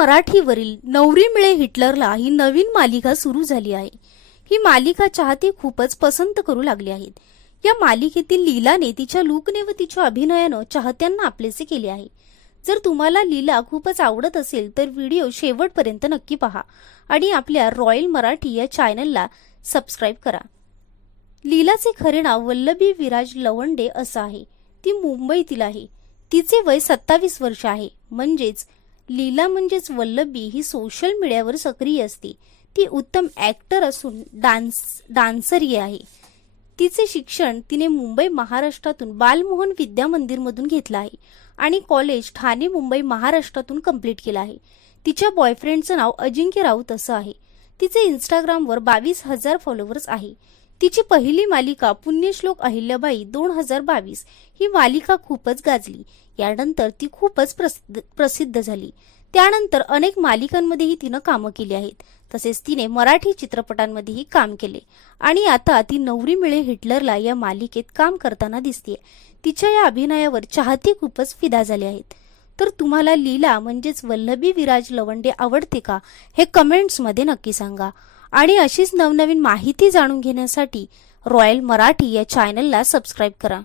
मराठीवरील नवरी मिळे हिटलरला ही नवीन मालिका सुरू झाली आहे। ही मालिका चाहते खूपच पसंत करू लागले आहेत। या मालिकेतील लीलाने तिच्या लुकने व तिच्या अभिनयाने चाहत्यांना आपलेसे केले आहे। जर तुम्हाला लीला खूपच आवडत असेल तर व्हिडिओ शेवटपर्यंत नक्की पहा आणि आपल्या रॉयल मराठी या चॅनलला सबस्क्राइब करा। लीलाचे खरे नाव वल्लभी विराज लवंडे असं आहे। ती मुंबईतील आहे। तिचे वय 27 वर्ष आहे। म्हणजेच लीला म्हणजेच वल्लभी ही सोशल मीडियावर सक्रिय असते। ती उत्तम ऍक्टर असून डान्सरही आहे। तिचे शिक्षण तिने मुंबई महाराष्ट्रातून बालमोहन विद्या मंदिर मधून घेतले आहे आणि कॉलेज ठाणे मुंबई महाराष्ट्रातून कंप्लीट केले आहे। तिच्या बॉयफ्रेंडचे नाव अजिंक्य राऊत असं आहे। तिचे इंस्टाग्रामवर 22,000 फॉलोअर्स आहे। तिची पहिली मालिका पुण्यश्लोक अहिल्याबाई 2022 ही मालिका खूपच गाजली। यानंतर ती खूपच प्रसिद्ध झाली। त्यानंतर अनेक मालिकांमध्येही तिने कामे केली आहेत। तसेच तिने मराठी चित्रपटांमध्येही काम केले आणि आता ती नवरी मिळे हिटलरला या मालिकेत काम करताना दिसते। तिच्या या अभिनयावर चाहते खूपच फिदा झाले आहेत। तर तुम्हाला लीला म्हणजेच वल्लभी विराज लवंडे आवडते का हे कमेंट्स मध्ये नक्की सांगा आणि अशीच नवनवीन माहिती जाणून घेण्यासाठी रॉयल मराठी या चॅनलला सबस्क्राइब करा।